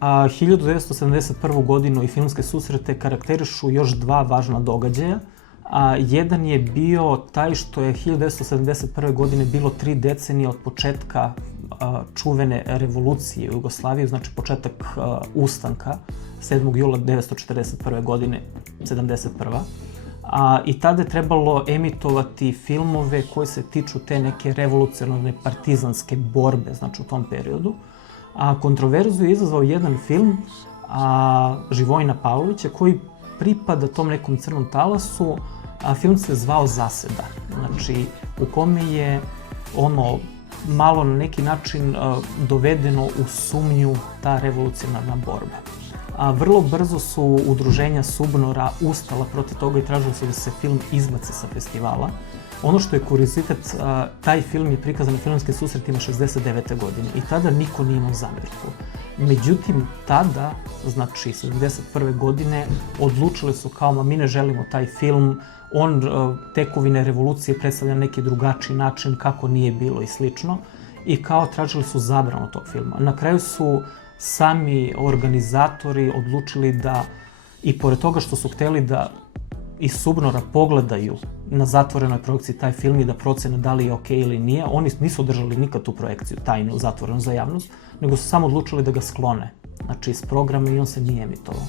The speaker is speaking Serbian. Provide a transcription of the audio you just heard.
1971. godinu i filmske susrete karakterišu još dva važna događaja. Jedan je bio taj što je 1971. godine bilo 3 decenije od početka čuvene revolucije u Jugoslaviji, znači početak ustanka 7. jula 1941. godine, 1971. I tada je trebalo emitovati filmove koji se tiču te neke revolucionarne partizanske borbe, znači u tom periodu. Kontroverzu je izazvao jedan film Živojina Pavlovića koji pripada tom nekom crnom talasu. Film se zvao Zaseda, znači u kome je malo na neki način dovedeno u sumnju ta revolucionarna borba. Vrlo brzo su udruženja SUBNOR-a ustala protiv toga i tražili su da se film izbaci sa festivala. Ono što je kuriozitet, taj film je prikazan na filmskim susretima 1969. godine i tada niko nije imao zamerku. Međutim, tada, znači 1971. godine, odlučili su kao, mi ne želimo taj film, on tekovine revolucije predstavlja neki drugačiji način kako nije bilo i slično. I kao tražili su zabranu tog filma. Na kraju su sami organizatori odlučili da, i pored toga što su hteli da iz SUBNOR-a pogledaju na zatvorenoj projekciji taj film i da procene da li je okej ili nije, oni nisu održali nikad tu projekciju tajnu, zatvorenu za javnost, nego su samo odlučili da ga sklone, znači iz programa i on se nije emitovao.